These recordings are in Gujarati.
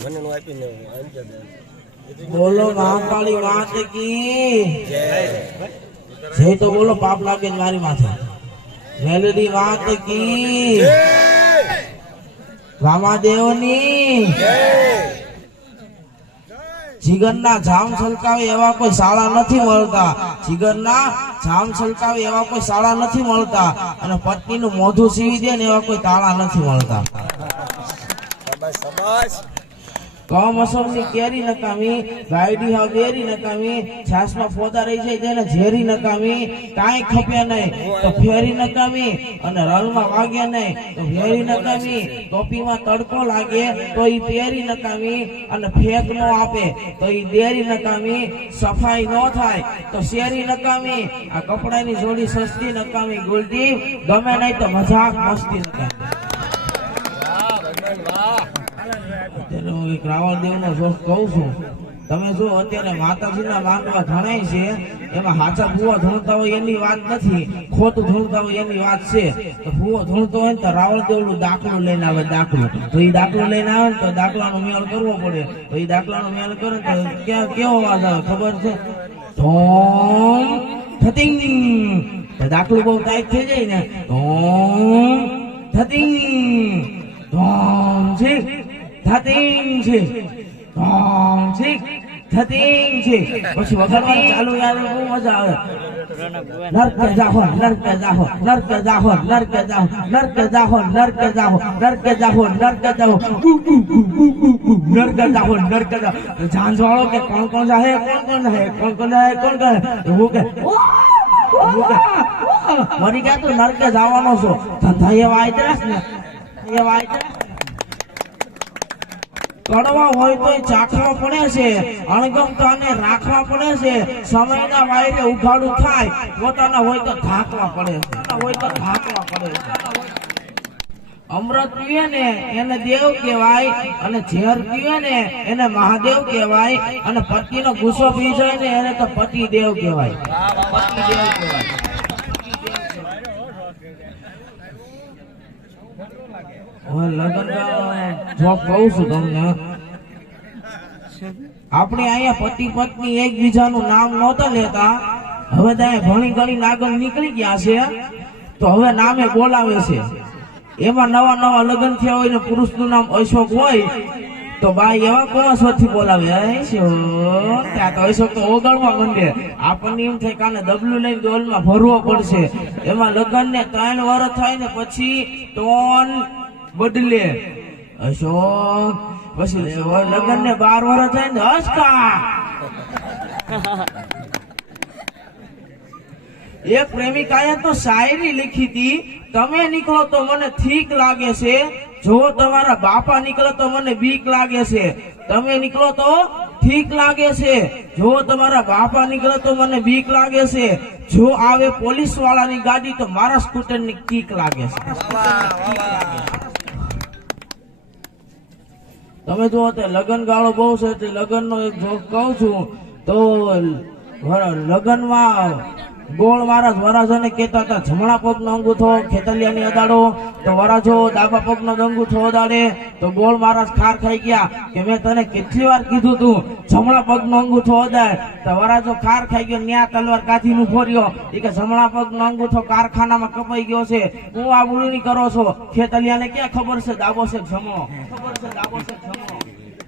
મને નું આપીને આવી જતા બોલો મહાકાળી વાત કી? જય. જય તો બોલો પાપ લાગે મારી માથે. વેલડી વાત કી? રામાદેવની? જીગરના જામ છલકાવે એવા કોઈ શાળા નથી મળતા. જીગરના જામ છલકાવે એવા કોઈ શાળા નથી મળતા. અને પત્નીનું મોઢું સીવી દે ને એવા કોઈ તાળા નથી મળતા. કમોસમની કેરી નકામી ગાયડી હાવ બેરી નકામી, છાસમાં ફોદા રહી જાય તેને ઝેરી નકામી, કાંઈ ખપે નહીં, તો ફેરી નકામી અને રલમાં વાગે નહીં, તો ફેરી નકામી, ટોપીમાં તડકો લાગે, તો ઈ પેરી નકામી અને ફેંક નો આપે, તો ઈ દેરી નકામી, સફાઈ ન થાય, તો શેરી નકામી, આ કપડાની જોડી સસ્તી નકામી ગોલ્ડી ગમે નહીં તો મજાક મસ્તી નકામી. એક રાવણ દેવનો શોખ કહું છું. તમે જો અત્યારે માતાજીના માંડવા ધણાય છે, એમાં હાચા ભૂવો ધૂણતા હોય એની વાત નથી, ખોટું ધૂણતા હોય એની વાત છે. તો ભૂવો ધૂણતો હોય ને તો રાવણ દેવનું દાખલો લઈને આવે દાખલો. તો એ દાખલો લઈને આવે ને તો દાખલાનો મેળ કરવો પડે. તો એ દાખલાનો મેળ કરે તો ક્યાં, કેવો અવાજ આવે ખબર છે? ધોમ થતિંગ દાખલો બહુ ટાઈટ થઈ જાય ને. ધોમ થતિંગ ધોમ છે. થતિંગ છે. ધોમ છે. થતિંગ છે. પછી વગાડવાનું ચાલુ આવે બહુ મજા આવે. નર્ક જાહો નર્ક જાહો નર્ક જાહો નર્ક જાહો નર્ક જાહો નર્ક જાહો નર્ક જાહો નર્ક જાહો. નર્ક જાહો, નરકે જાહો. નરકે જાહો કે કોણ કોણ જાહે? કોણ કોણ જાહે? કોણ કોણ જાહે? કોણ કોણ? હું કે મરી ગયા તું નર્ક જવાનો છો. ધંધા એવા આવી ને. એવા આયતરાસ કડવા હોય તો ચાખવા પડે છે. અણગમતાને રાખવા પડે છે. સમયના વાયરે ઉઘાડું થાય. પોતાના હોય તો ઢાંકવા પડે છે. હોય તો ઢાંકવા પડે છે. અમૃત પીવે ને એને દેવ કહેવાય અને ઝેર પીવે ને એને મહાદેવ કહેવાય અને પતિનો ગુસ્સો પી જાય ને એને તો પતિ દેવ કહેવાય. લગ્ન જો કહું છું તમને. આપણે અહીંયા પતિ પત્ની એકબીજાનું નામ નહોતા લેતા. હવે તો ભણી ગણી આગળ નીકળી ગયા છે. તો હવે નામે બોલાવે છે. એમાં નવા નવા લગ્ન થયા હોય ને પુરુષનું નામ અશોક હોય, તો બાઈ એવા કોણ સ્વરથી બોલાવે? ત્યાં તો અશોક તો ઓગળવા માંડે. આપણને એમ થાય કાને ડબલું લઈને ડોલમાં ભરવો પડશે. એમાં લગ્ન ને ત્રણ વર્ષ થાય ને પછી ટોન બદલે. અશોક, પછી લગ્ન ને બાર વર્ષ થાય ને હસકા. એક પ્રેમિકાએ તો શાયરી લીખી હતી, તમે નીકળો તો મને ઠીક લાગે છે. જો તમારા બાપા નીકળે તો મને બીક લાગે છે. તમે નીકળો તો ઠીક લાગે છે. જો તમારા બાપા નીકળે તો મને બીક લાગે છે. જો આવે પોલીસ વાળાની ગાડી તો મારા સ્કૂટરની કીક લાગે છે. તમે જુઓ તે લગન ગાળો બહુ છે તે લગ્નનો એક જોક કહું છું, તો લગનમાં ગોળ મારા વરાજોને કહેતા હતા, જમણા પગનો અંગૂઠો ખેતલિયાની અદાડો તો વરાજો ડાબા પગનો અંગૂઠો અદાડે તો ગોળ મહારાજ ખાર ખાઈ ગયા, કે મેં તને કેટલી વાર કીધું તું, જમણા પગનો અંગૂઠો અદાડ તો વરાજો ખાર ખાઈ ગયો, ન્યા તલવાર કાથી ઊભો રહ્યો, એ કે જમણા પગનો અંગૂઠો કારખાનામાં કપાઈ ગયો છે, હું આ બોલણી કરો છો? ખેતલિયાને ક્યાં ખબર છે? ડાબો છે જમો ખબર છે, ડાબો છે, જમણો.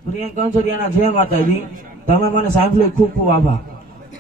પ્રિયંક કંચોરિયાના જય માતાજી. તમે મને સાંભળ્યું, ખૂબ ખૂબ આભાર.